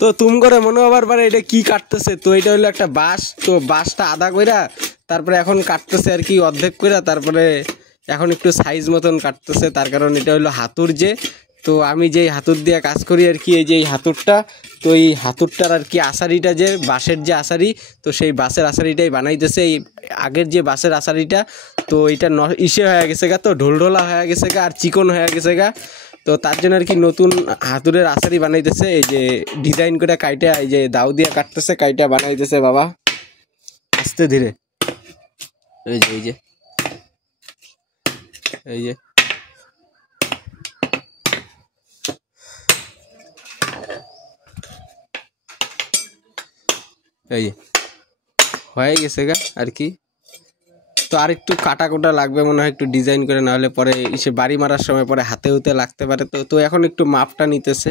তো তুম করে মনে হবার পারে এটা কি কাটতেছে, তো এটা হলো একটা বাঁশ, তো বাঁশটা আধা কইরা তারপরে এখন কাটতেছে আর কি অর্ধেক কইরা, তারপরে এখন একটু সাইজ মতন কাটতেছে, তার কারণ এটা হলো হাতুর যে, তো আমি যেই হাতুর দিয়ে কাজ করি আর কি, এই যে এই হাতুরটা, তো এই হাতুরটার আর কি আসারিটা যে বাঁশের যে আসারি, তো সেই বাঁশের আসারিটাই বানাইতেছে। এই আগের যে বাঁশের আসারিটা, তো এটা ইসে হয়ে গেছে গা, তো ঢোলঢোলা হয়ে গেছে গা আর চিকন হয়ে গেছে গা, তো তার জন্য আর কি নতুন হাতুরের আসারি বানাইতেছে। এই যে ডিজাইন করে কাইটা, এই যে দাও দিয়া কাটতেছে, কাইটা বানাইতেছে বাবা আস্তে ধীরে। এই যে এই যে এই যে এই যে হয়ে গেছে গা আর কি। তো আর একটু কাটা কোটা লাগবে মনে হয়, একটু ডিজাইন করে, না হলে পরে এসে বাড়ি মারার সময় পরে হাতে হুতে লাগতে পারে। তো তো এখন একটু মাপটা নিতেছে,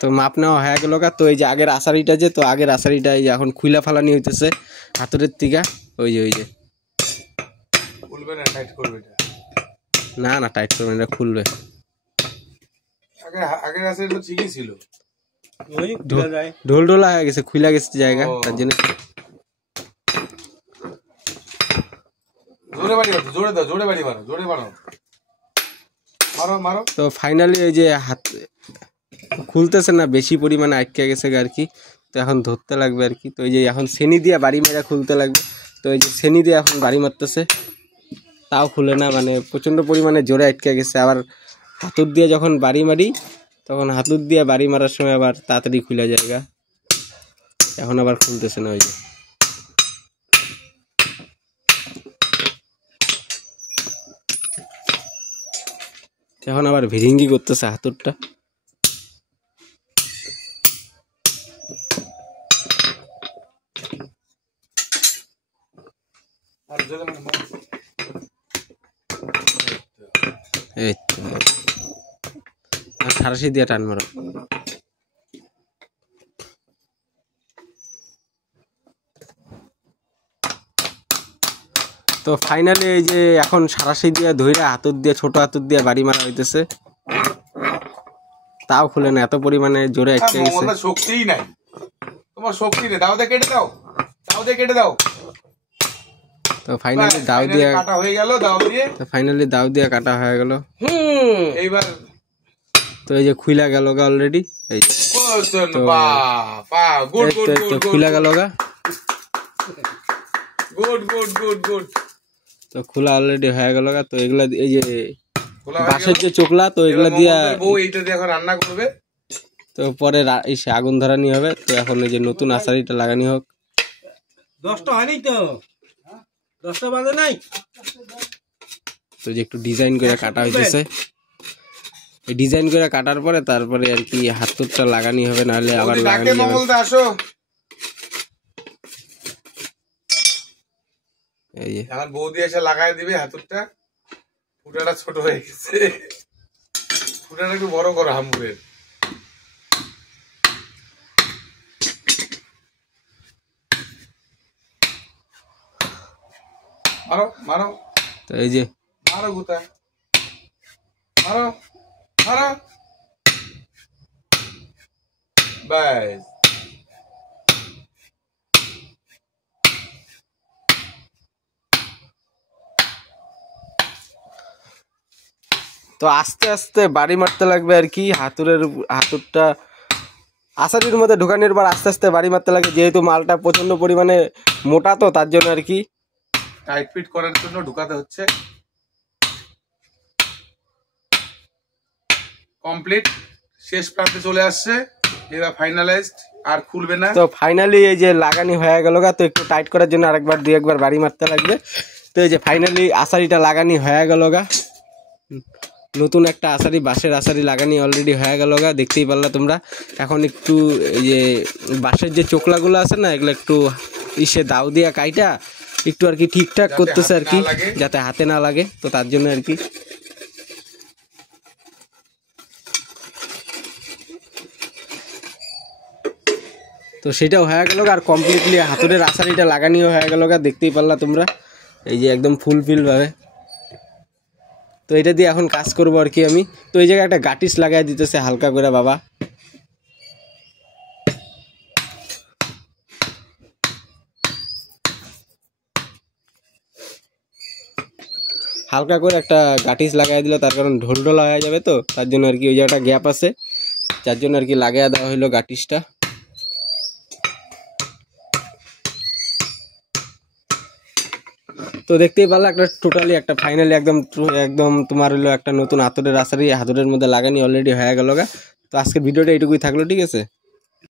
তো মাপ নেওয়া হয়ে গেল গা। তো এই যে আগের আসারিটা যে, তো আগের আসারিটা এই যে এখন খুইলা ফালানি হইতেছে হাতুরের তিগা। ওই যে ওই যে খুলবে না, টাইট করবে এটা? না না টাইট করবে না, খুলবে। আগের আসারি তো ঠিকই ছিল, ওই ঢোল ঢোলা হয়ে গেছে, খুইলা গেছে জায়গা, তার জন্য। জোরে বাড়ি মারো, জোরে দাও, জোরে বাড়ি মারো, জোরে মারো, মারো মারো। তো ফাইনালি এই যে হাত খুলতেছে না, বেশি পরিমাণে আটকে গেছে আর কি, তো এখন ধরতে লাগবে আর কি। তো এই যে এখন সেনি দিয়ে বাড়ি মেরা খুলতে লাগবে, তো এই যে সেনি দিয়ে এখন বাড়ি মারতেছে, তাও খুলে না, মানে প্রচণ্ড পরিমাণে জোরে আটকে গেছে। আবার হাতুর দিয়ে যখন বাড়ি মারি, তখন হাতুর দিয়ে বাড়ি মারার সময় আবার তাড়াতাড়ি খুলে জায়গা, এখন আবার খুলতেছে না। ওই যে এখন আবার ভিরিঙ্গি করতেছে হাতুরটা। এই তো সারাশি দিয়ে টান মারো। তো ফাইনালি এই যে এখন সারাশি দিয়ে ধইরা হাতুর দিয়ে, ছোট হাতুর দিয়ে বাড়ি মারা হইতেছে, তাও খুলে না, এত পরিমাণে জোরে আটকে গেছে। শক্তিই নাই তোমার, শক্তি নেই। দাও দিয়ে কেটে দাও, দাও দিয়ে কেটে দাও। তো ফাইনালি দাও দিয়ে কাটা হয়ে গেল, দাও দিয়ে, তো ফাইনালি দাও দিয়ে কাটা হয়ে গেল। এইবার তো এই যে খুইলা গেল গা অলরেডি, এই তো গুড গুড গুড খুইলা গেল গা, গুড গুড গুড গুড। তো খোলা অলরেডি হয়ে গেল গা। তো এগুলা এই যে বাঁশের যে চোকলা, তো এগুলা দিয়া বউ এইটা দিয়ে এখন রান্না করবে, তো পরে এসে আগুন ধরানি হবে। তো এখন এই যে নতুন আসারিটা লাগানি হোক। 10টা হয়নি তো, 10টা বাজে নাই। তো যে একটু ডিজাইন করে কাটা হইতেছে, এই ডিজাইন করে কাটার পরে তারপরে আর কি হাতুরটা লাগানি হবে, নাহলে আবার লাগানি হবে। আসো, এই যে আমার বৌদি এসে লাগাই দিবে হাতুরটা। ফুটাটা ছোট হয়ে গেছে, ফুটাটা একটু বড় করো হামুরের। মারো মারো, তো এই যে মারো গুতা, মারো মারো, ব্যাস। তো আস্তে আস্তে বাড়ি মারতে লাগবে আর কি, হাতুরটা আসারির মধ্যে ঢোকানোর পর আস্তে আস্তে বাড়ি মারতে লাগে, যেহেতু মালটা প্রচন্ড পরিমাণে মোটা, তো তার জন্য আর কি টাইট ফিট করার জন্য ঢুকাতে হচ্ছে। কমপ্লিট, শেষ প্রান্তে চলে আসছে, এবার ফাইনালাইজড, আর খুলবে না। তো ফাইনালি এই যে লাগানি হয়ে গেল গা। তো একটু টাইট করার জন্য আরেকবার দুই একবার বাড়ি মারতে লাগবে। তো এই যে ফাইনালি আসারিটা লাগানি হয়ে গেল গা, নতুন একটা আসারি, বাঁশের আসারি লাগানি অলরেডি হয়ে গেল গা, দেখতেই পারলা তোমরা। এখন একটু এই যে বাঁশের যে চোকলাগুলো আছে না, এগুলো একটু দাও দিয়া কাইটা একটু আর কি ঠিকঠাক করতেছে আর কি, যাতে হাতে না লাগে, তো তার জন্য আর কি। তো সেটাও হয়ে গেল আর কমপ্লিটলি হাতুড়ের আসারিটা লাগানিও হয়ে গেল গা, দেখতেই পারলা তোমরা, এই যে একদম ফুলফিল ভাবে। তো এটা দিয়ে এখন কাজ করবো আর কি আমি। তো এই জায়গায় একটা গাটিস লাগাই দিতেছে হালকা করে বাবা, হালকা করে একটা গাটিস লাগাই দিল, তার কারণ ঢোল ঢোল হয়ে যাবে, তো তার জন্য আর কি ওই জায়গাটা গ্যাপ আছে, যার জন্য আর কি লাগাইয়া দেওয়া হইলো গাটিসটা। তো দেখতেই পারলে একটা টোটালি একটা ফাইনালি একদম একদম তোমার হলো একটা নতুন হাতুড়ের আসারি হাতুড়ের মধ্যে লাগানি অলরেডি হয়ে গেল গা। তো আজকের ভিডিওটা এইটুকুই থাকলো, ঠিক আছে।